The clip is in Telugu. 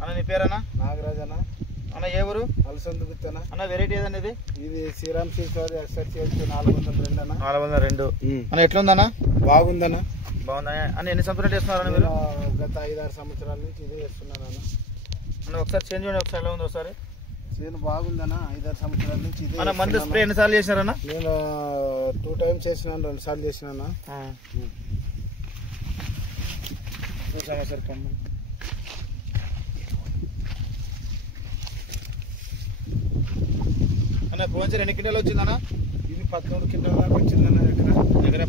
అన్న నీ పేరన్నా? నాగరాజ్ అన్న. అన్న ఏ ఊరు? అలసందు గుత్తనా అన్న. వెరైటీ ఏదన్నా ఇది? ఇది శ్రీరామ్ సీసార్ ఎక్సర్సైజ్ 402 అన్న. 402 అన్న. ఎట్లుందన్నా? బాగుందన్న. బాగుందా అన్న? ఎన్ని సంవత్సరాలు చేస్తున్నారన్న మీరు? గత 5-6 సంవత్సరాల నుంచి ఇదే చేస్తున్నాను అన్న. అన్న ఒకసారి చేంజ్ చేయండి, ఒకసారి ఎలా ఉందో ఒకసారి. చేను బాగుందన్న. 5-6 సంవత్సరాల నుంచి ఇదే. అన్న మందు స్ప్రే ఎన్నిసార్లు చేసినారన్న? నేను 2 టైమ్స్ చేసినాను, 2 సార్లు చేసినా. చూసామా సార్ కమ్మ. అన్న పోయినసారి ఎన్ని క్వింటాలు వచ్చిందన్న? ఇది 13 క్వింటాల దాకా వచ్చిందన్న. ఎకరా